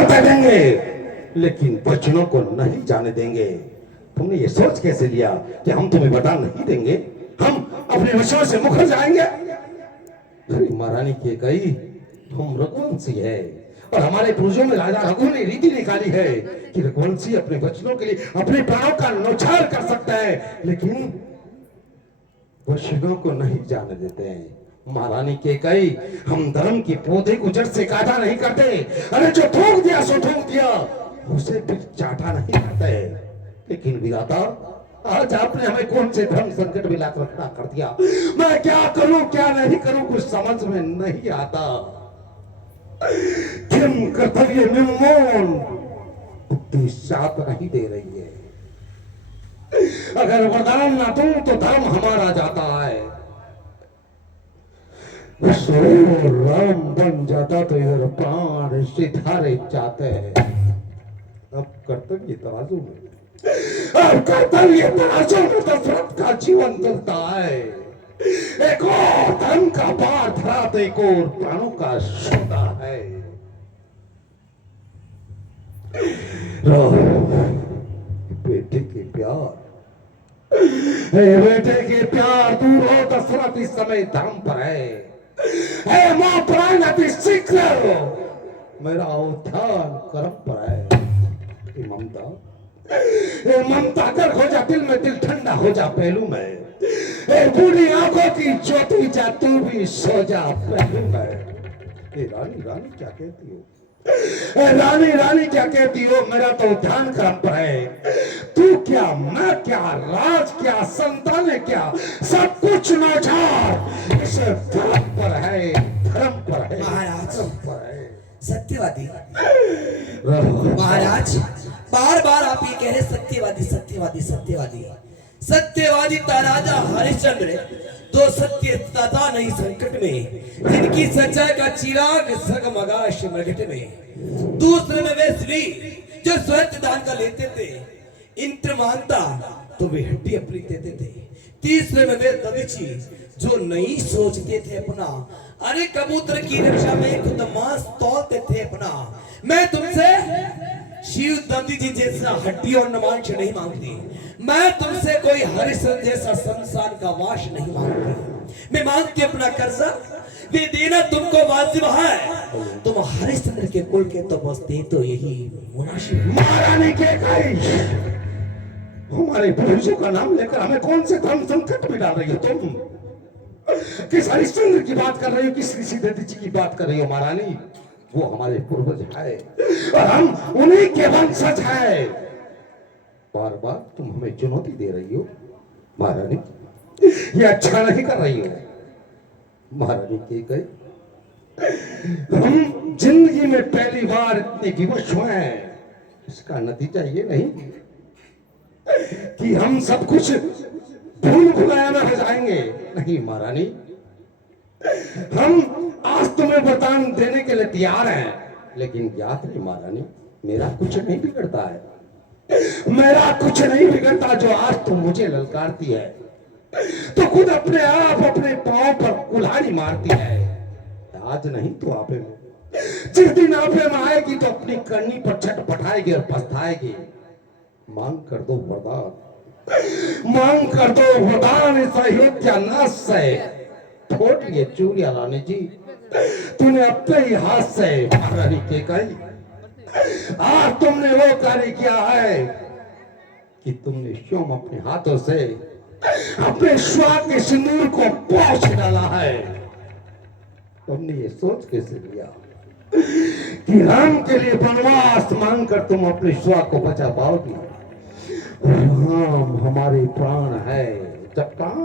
प्राण दे देंगे, लेकिन वचनों को नहीं जाने देंगे। तुमने ये सोच कैसे लिया कि हम तुम्हें बता नहीं देंगे, हम अपने वचनों से मुकर जाएंगे? अरे महारानी के कई तुम रघुवंशी है, और हमारे पूर्वजों में राजा रघु ने रीति निकाली है कि रघुवंशी अपने वचनों के लिए अपने प्राणों का न्यौछावर कर सकता है, लेकिन वचनों को नहीं जाने देते हैं। महारानी के कई हम धर्म की पौधे को जड़ से काटा नहीं करते। अरे जो थूक दिया सो थूक दिया, उसे फिर चाटा नहीं करते। लेकिन विधाता, आज आपने हमें कौन से धर्म संकट में लाकर खड़ा कर दिया। मैं क्या करूं क्या नहीं करूं कुछ समझ में नहीं आता। किम कर्तव्य निर्मोल बुद्धि साथ नहीं दे रही है। अगर वरदान ना दूं तो धर्म हमारा जाता है, राम बन जाता तो इधर प्राण सिधारे जाते हैं। अब कर्तव्य तराजू में, अब कर्तव्य तराजू में दशरथ का जीवन चलता है। एक और धर्म का पार धरा तो एक और प्राणों का सौदा है। बेटे के प्यार, बेटे के प्यार दूर हो, दशरथ इस समय धर्म पर है। मां प्राण अति शीघ्र मेरा उद्धार कर्म पर है। ममता, ममता कर हो जा दिल में, दिल ठंडा हो जा पहलू में। बूढ़ी आंखों की ज्योति जा तू भी सो जा पहलू में। रानी रानी क्या कहती हो? रानी रानी क्या कहती हो? मेरा तो ध्यान कर्म पर है। तू क्या, मैं क्या, राज क्या, संतान क्या, सब कुछ नौछार इस धर्म पर है, धर्म पर है महाराज। धर्म पर है। सत्यवादी महाराज, बार बार आप ये कह रहे सत्यवादी सत्यवादी सत्यवादी। सत्यवादी राजा हरिश्चंद्र दो सत्य तथा नहीं संकट में, जिनकी सच्चाई का चिराग जगमगा मरघट में। दूसरे में वे श्री जो स्वयं दान का लेते थे, इंद्र मानता तो वे हड्डी अपनी देते थे। तीसरे में वे दधिची जो नहीं सोचते थे अपना, अरे कबूतर की रक्षा में खुद मांस तोलते थे अपना। मैं तुमसे शिव दंती जी जैसा हड्डी और नमांश नहीं मांगती। मैं तुमसे कोई हरिश्चंद्र जैसा संसार का वाश नहीं मांगती। मैं मांगती अपना कर्जा, वे देना तुमको वाजिब है। तुम हरिश्चंद्र के कुल के तो बस दे तो यही मुनासिब। महारानी के कई हमारे पूर्वजों का नाम लेकर हमें कौन से धर्म संकट में डाल रही हो तुम? किस हरिश्चंद्र की बात कर रही हो, किस ऋषि दत्त जी की बात कर रही हो? महारानी, वो हमारे पूर्वज है और हम उन्हीं के वंशज है। बार बार तुम हमें चुनौती दे रही हो महारानी, ये अच्छा नहीं कर रही हो। महारानी के कई हम जिंदगी में पहली बार इतने विवश हुए हैं। इसका नतीजा ये नहीं कि हम सब कुछ भूल भुलाया में हो जाएंगे। नहीं महारानी, हम आज तुम्हें वरदान देने के लिए तैयार हैं, लेकिन ज्ञात नहीं महारानी, मेरा कुछ नहीं बिगड़ता है। मेरा कुछ नहीं बिगड़ता जो आज तुम मुझे ललकारती है तो खुद अपने आप अपने पांव पर कुल्हाड़ी मारती है। आज नहीं तो आपे में, जिस दिन आपे में आएगी तो अपनी करनी पर छटपटाएगी और पछताएगी। मांग कर दो वरदान, मांग कर दो वरदान इस अयोध्या नाश से। छोड़ लिए चूड़िया रानी जी, तूने अपने ही हाथ से महारानी के कई आज तुमने वो कार्य किया है कि तुमने स्वयं अपने हाथों से अपने श्वास के सिंदूर को पोंछ डाला है। तुमने ये सोच कैसे लिया कि राम के लिए वनवास मांगकर तुम अपने श्वास को बचा पाओगी? राम हमारे प्राण है, जब प्राण